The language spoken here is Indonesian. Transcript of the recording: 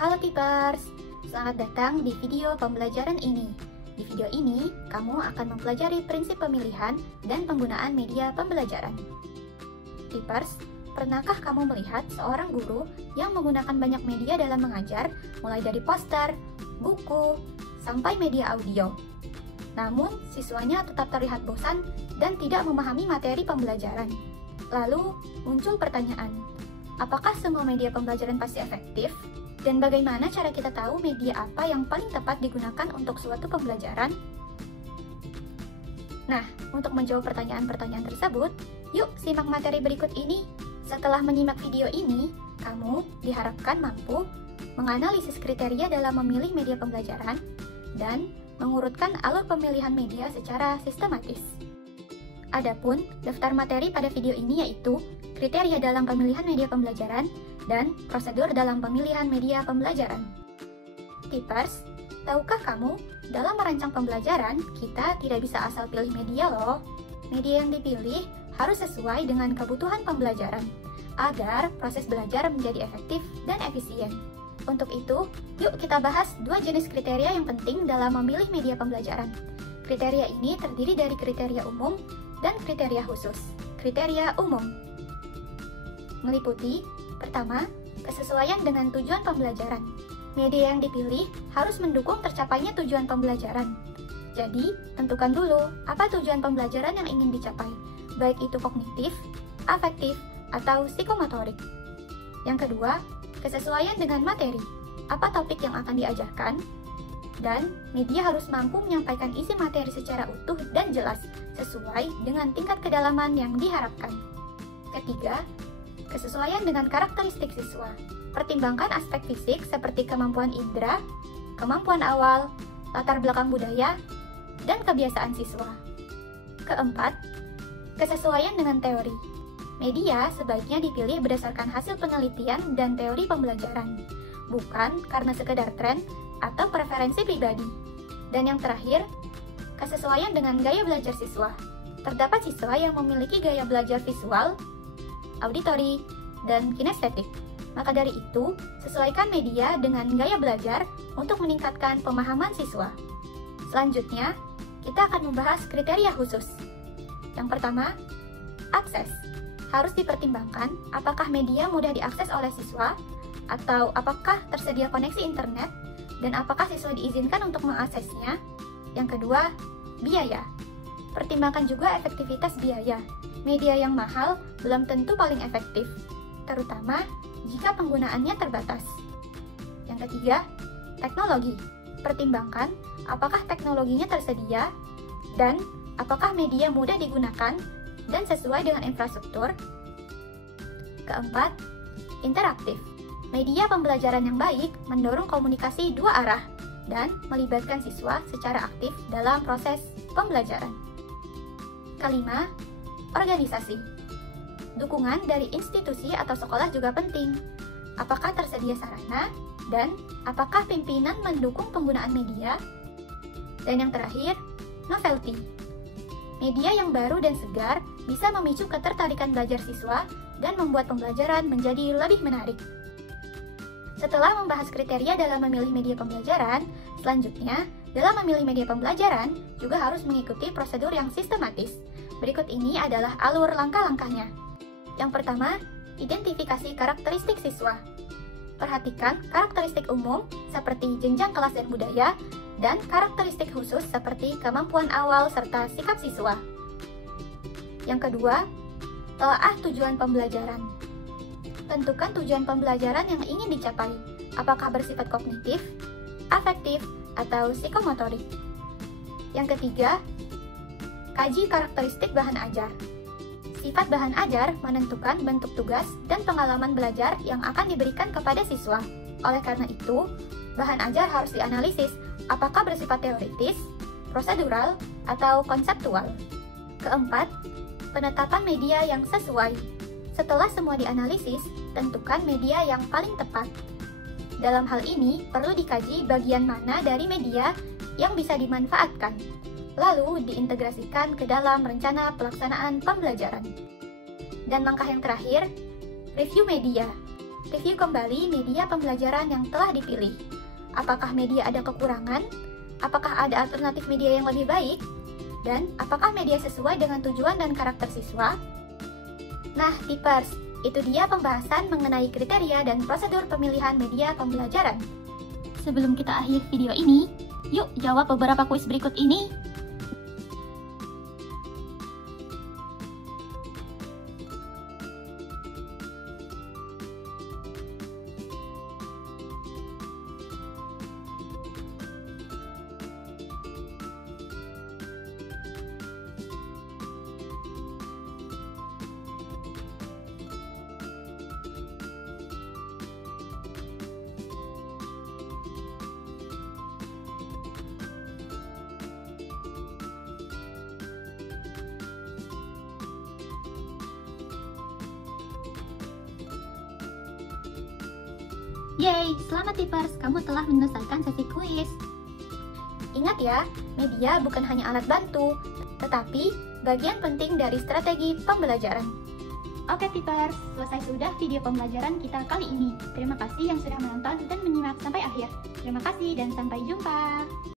Halo Keepers, selamat datang di video pembelajaran ini. Di video ini, kamu akan mempelajari prinsip pemilihan dan penggunaan media pembelajaran. Keepers, pernahkah kamu melihat seorang guru yang menggunakan banyak media dalam mengajar, mulai dari poster, buku, sampai media audio? Namun, siswanya tetap terlihat bosan dan tidak memahami materi pembelajaran. Lalu, muncul pertanyaan, apakah semua media pembelajaran pasti efektif? Dan bagaimana cara kita tahu media apa yang paling tepat digunakan untuk suatu pembelajaran? Nah, untuk menjawab pertanyaan-pertanyaan tersebut, yuk simak materi berikut ini. Setelah menyimak video ini, kamu diharapkan mampu menganalisis kriteria dalam memilih media pembelajaran dan mengurutkan alur pemilihan media secara sistematis. Adapun daftar materi pada video ini yaitu kriteria dalam pemilihan media pembelajaran dan prosedur dalam pemilihan media pembelajaran. Keepers, tahukah kamu, dalam merancang pembelajaran, kita tidak bisa asal pilih media loh. Media yang dipilih harus sesuai dengan kebutuhan pembelajaran, agar proses belajar menjadi efektif dan efisien. Untuk itu, yuk kita bahas dua jenis kriteria yang penting dalam memilih media pembelajaran. Kriteria ini terdiri dari kriteria umum dan kriteria khusus. Kriteria umum meliputi: pertama, kesesuaian dengan tujuan pembelajaran. Media yang dipilih harus mendukung tercapainya tujuan pembelajaran. Jadi, tentukan dulu apa tujuan pembelajaran yang ingin dicapai, baik itu kognitif, afektif, atau psikomotorik. Yang kedua, kesesuaian dengan materi. Apa topik yang akan diajarkan? Dan media harus mampu menyampaikan isi materi secara utuh dan jelas, sesuai dengan tingkat kedalaman yang diharapkan. Ketiga, kesesuaian dengan karakteristik siswa. Pertimbangkan aspek fisik seperti kemampuan indera, kemampuan awal, latar belakang budaya, dan kebiasaan siswa. Keempat, kesesuaian dengan teori. Media sebaiknya dipilih berdasarkan hasil penelitian dan teori pembelajaran, bukan karena sekedar tren atau preferensi pribadi. Dan yang terakhir, kesesuaian dengan gaya belajar siswa. Terdapat siswa yang memiliki gaya belajar visual, auditori, dan kinestetik. Maka dari itu, sesuaikan media dengan gaya belajar untuk meningkatkan pemahaman siswa. Selanjutnya, kita akan membahas kriteria khusus. Yang pertama, akses. Harus dipertimbangkan apakah media mudah diakses oleh siswa, atau apakah tersedia koneksi internet, dan apakah siswa diizinkan untuk mengaksesnya. Yang kedua, biaya. Pertimbangkan juga efektivitas biaya. Media yang mahal belum tentu paling efektif, terutama jika penggunaannya terbatas. Yang ketiga, teknologi. Pertimbangkan apakah teknologinya tersedia, dan apakah media mudah digunakan dan sesuai dengan infrastruktur. Keempat, interaktif. Media pembelajaran yang baik mendorong komunikasi dua arah dan melibatkan siswa secara aktif dalam proses pembelajaran. Kelima, organisasi. Dukungan dari institusi atau sekolah juga penting. Apakah tersedia sarana dan apakah pimpinan mendukung penggunaan media? Dan yang terakhir, novelty. Media yang baru dan segar bisa memicu ketertarikan belajar siswa dan membuat pembelajaran menjadi lebih menarik. Setelah membahas kriteria dalam memilih media pembelajaran, selanjutnya, dalam memilih media pembelajaran juga harus mengikuti prosedur yang sistematis. Berikut ini adalah alur langkah-langkahnya. Yang pertama, identifikasi karakteristik siswa. Perhatikan karakteristik umum seperti jenjang kelas dan budaya, dan karakteristik khusus seperti kemampuan awal serta sikap siswa. Yang kedua, telaah tujuan pembelajaran. Tentukan tujuan pembelajaran yang ingin dicapai, apakah bersifat kognitif, afektif, atau psikomotorik. Yang ketiga, kaji karakteristik bahan ajar. Sifat bahan ajar menentukan bentuk tugas dan pengalaman belajar yang akan diberikan kepada siswa. Oleh karena itu, bahan ajar harus dianalisis apakah bersifat teoritis, prosedural, atau konseptual. Keempat, penetapan media yang sesuai. Setelah semua dianalisis, tentukan media yang paling tepat. Dalam hal ini, perlu dikaji bagian mana dari media yang bisa dimanfaatkan, lalu diintegrasikan ke dalam rencana pelaksanaan pembelajaran. Dan langkah yang terakhir, review media. review kembali media pembelajaran yang telah dipilih. Apakah media ada kekurangan? Apakah ada alternatif media yang lebih baik? Dan apakah media sesuai dengan tujuan dan karakter siswa? Nah, Tipers, itu dia pembahasan mengenai kriteria dan prosedur pemilihan media pembelajaran. Sebelum kita akhir video ini, yuk jawab beberapa kuis berikut ini. Yeay, selamat Tipers, kamu telah menyelesaikan sesi kuis. Ingat ya, media bukan hanya alat bantu, tetapi bagian penting dari strategi pembelajaran. Oke Tipers, selesai sudah video pembelajaran kita kali ini. Terima kasih yang sudah menonton dan menyimak sampai akhir. Terima kasih dan sampai jumpa.